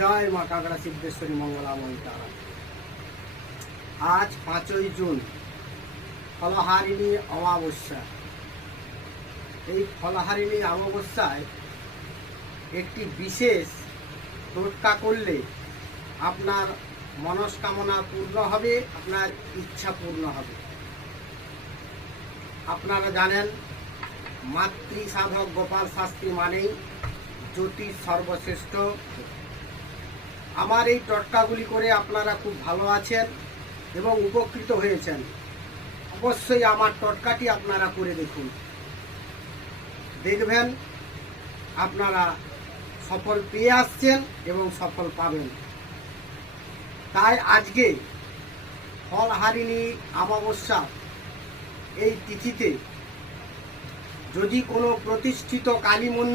জয় মা কাঁকড়া সিদ্ধেশ্বরী মঙ্গলাময়ী তারা। আজ 5ই জুন, ফলহারিণী অমাবস্যা। এই ফলহারিণী অমাবস্যায় একটি বিশেষ টোটকা করলে আপনার মনস্কামনা পূর্ণ হবে, আপনার ইচ্ছা পূর্ণ হবে। আপনারা জানেন মাতৃ সাধক গোপাল শাস্ত্রী মানেই জ্যোতিষ সর্বশ্রেষ্ঠ। আমার এই টোটকাগুলি করে আপনারা খুব ভালো আছেন এবং উপকৃত হয়েছেন। অবশ্যই আমার টোটকাটি আপনারা করে দেখুন, দেখবেন আপনারা সফল পেয়ে আসছেন এবং সফল পাবেন। তাই আজকে ফলহারিণী অমাবস্যা এই তিথিতে যদি কোনো প্রতিষ্ঠিত কালী মন্দির